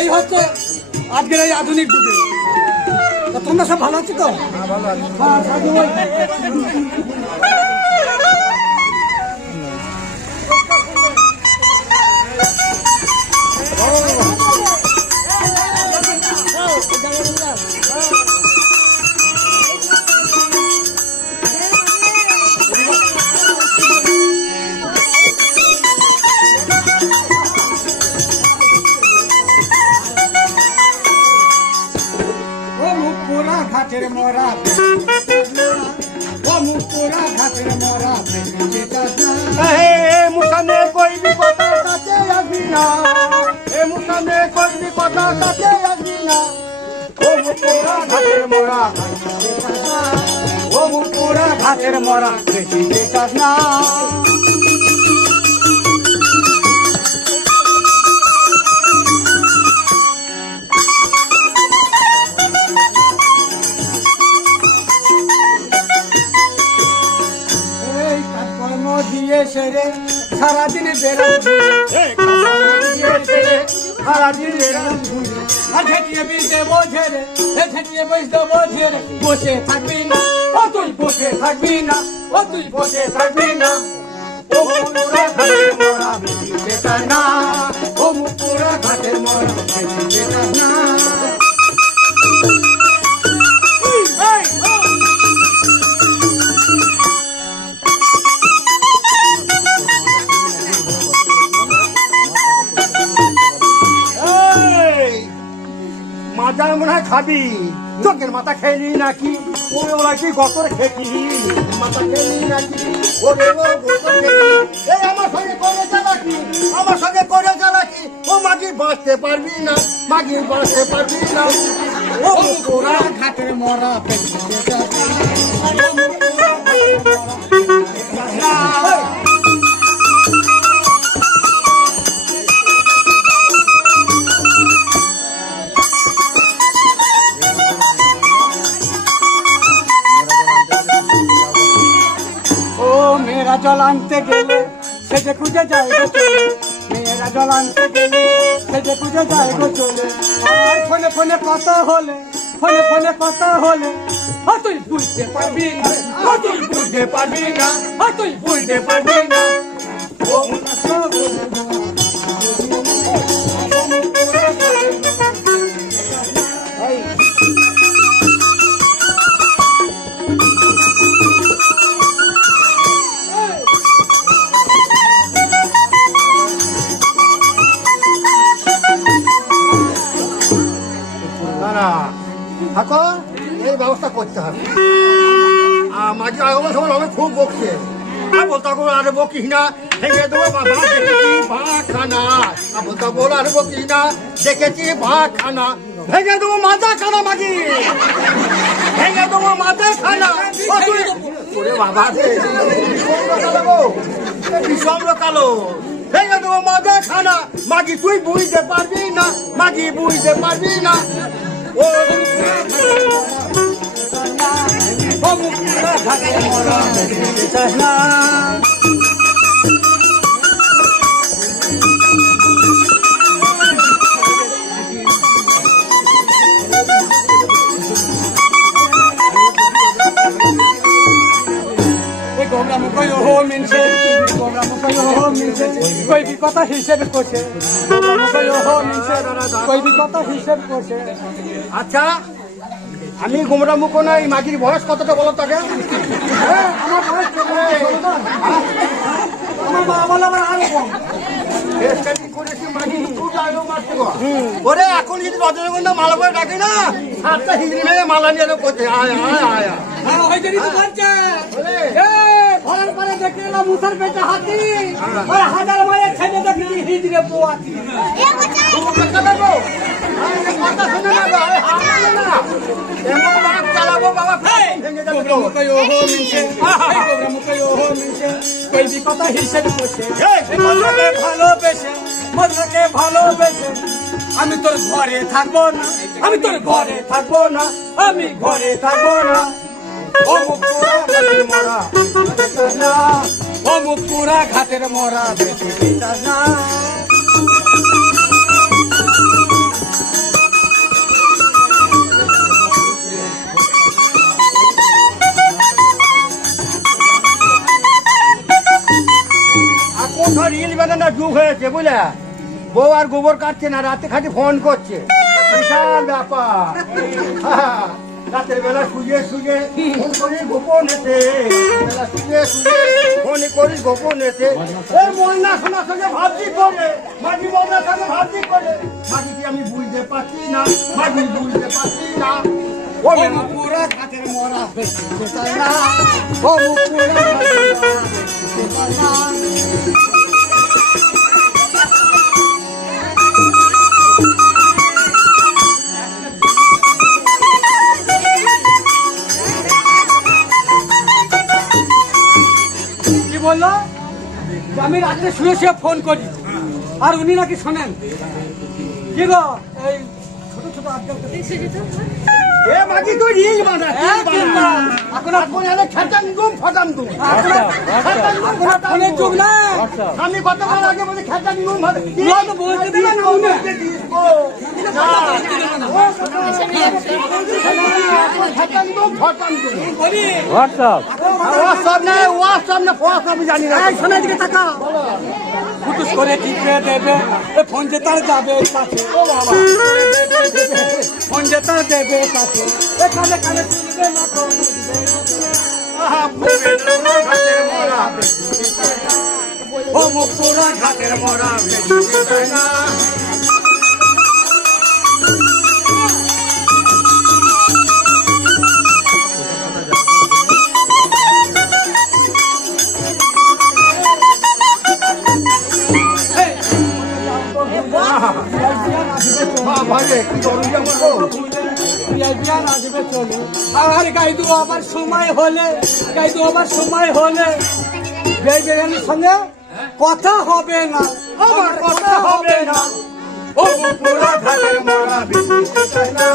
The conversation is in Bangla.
এই হচ্ছে আজকের এই আধুনিক যুগে। তোমরা সব ভালো আছো তো? ঘাটের মরা ও মুকুরা ঘাটের মরা মুখানে কইবি কথা কাছে আসবি না, এ মুখানে কইবি কথা কাছে আসবি না। ও মুকুরা ঘাটের মরা, ও মুকুরা ঘাটের মরা বেশি চাস না। সেরে সারাদিন বেড়ান সারাদিন বেড়ান ঝেঁটিয়ে বিষ দেবো ঝেড়ে ঝেঁটিয়ে বিষ দেবো ঝেড়ে বসে থাকবি না ও তুই বসে থাকবি না ও তুই বসে থাকবি না। ও মুকুরা ঘাটের মরা বেশি বেকার না, ও মুকুরা ঘাটের মরা বেশি বেকার না। মাথায় মনে হয় খাবি, চোখের মাথা খেলি নাকি? ওরা কি গতর খেতি মাথা খেলি নাকি? আমার সঙ্গে করে চালাকি, আমার সঙ্গে করে চালাকি। ও মাগি বাঁচতে পারবি না, মাগি বাঁচতে পারবি না। ও মুকুরা ঘাটের মরা বেশি বেকার না। মেয়েরা জল আনতে গেলে সেজে খুঁজে যায় গো চলে, মেয়েরা জল আনতে গেলে সেজে খুঁজে যায় গো চলে। আর ফোনে ফোনে কথা হলে, ফোনে ফোনে কথা হলে তুই বুঝতে পারবি না, তুই বুঝতে পারবি না, তুই বুঝতে পারবি না। থাকো, এই ব্যবস্থা করতে হবে। মাঝে আগমন সময় হবে খুব বকছে, বলতে আরে বকিস না, ভেঙে দেবো বাবা দেখেছি ভাত খানা। বলতে বল আরে বকিস না, দেখেছি ভাত খানা, ভেঙে দেবো মাথা খানা। মাগি ভেঙে দেবো মাথা খানা। বাবা বিষম কালো, ভেঙে দেবো মাথা খানা। মাগি তুই বুঝতে পারবি না, মাগি বুঝতে পারবি না। ও মুকুরা ঘাটের মরা বেশি চাস না। कोई भी কথা হিসেব করছে, कोई भी কথা হিসেব করছে। আচ্ছা আমি গোমরা মুখ না, এই মাগির বয়স কতটা বলো তাকে? আমার বয়স আমার মা বলে আমার আরো কম। ওরে এখন যদি রজনীগন্ধা মালা করে ডাকে না, সাতটা হিজড়ি মেয়ে মালা নিয়ে করছে। আয় আয় আয় ঘরের পরে দেখে এলাম মুসার পেটে হাতি, ওই হাজার মায়ের ছেলে দেখি হিজড়ে পোয়াতি। कोई भी কথা হিসেব করছে, ভালোবেসে মনকে ভালোবেসে। আমি তোর ঘরে থাকবো না, আমি তোর ঘরে থাকবো না, আমি ঘরে থাকবো না। ও মুকুরা ঘাটের মরা না, ও মুকুরা ঘাটের মরা বেশি চাস না। আছে বুঝলে, বউ আর গোবর কাটছে না, রাতে খালি ফোন করছে, বিশাল ব্যাপার। হ্যাঁ, রাতের বেলা শুয়ে শুয়ে ফোন করি গোপনেতে, বেলা শুয়ে শুয়ে ফোন করি গোপনেতে। এই ময়না শোনার সঙ্গে ভাবছি করে, মাঝি ময়নার সঙ্গে ভাবছি করে, মাঝিকে আমি বুঝতে পারছি না, মাঝি বুঝতে পারছি না। ও মেনা পুরা ঘাটের মরা বেশি চাই না, ও পুরা ঘাটের মরা বেশি চাই না। কি বললো? যে আমি রাত্রে শুয়ে শুয়ে ফোন করি আর উনি নাকি শোনেন। কি গো এই ছোট ছোট আজকাল এ মাঝি তুই রিল বানা, এখন এখন এলে খেতাম দুম ফাটাম দুম, ফোনের যুগ না। আমি কতক্ষণ আগে বলি খেতাম দুম ফাটাম, তো বলতে দিস না উনি। খেতাম দুম ফাটাম দুম। বলি হোয়াটসঅ্যাপ ওয়াটসঅ্যাপ না, হোয়াটসঅ্যাপ না, হোয়াটসঅ্যাপ আমি জানি না। এই শোনার দিকে তাকা, ফুটুস করে টিপে দেবে, এ ফোন যে তার যাবে কাছে, ও বাবা ফোন যে তার দেবে কাছে, এ কানে কানে শুনবে না তো বুঝবে না। ও মুকুরা ঘাটের মরা বেশি চাই না। আর গাইদু আবার সময় হলে, গাইদু আবার সময় হলে বেগের সঙ্গে কথা হবে না, আমার কথা হবে না। ও পুরা ঘাটের মরা বেশি চাই না।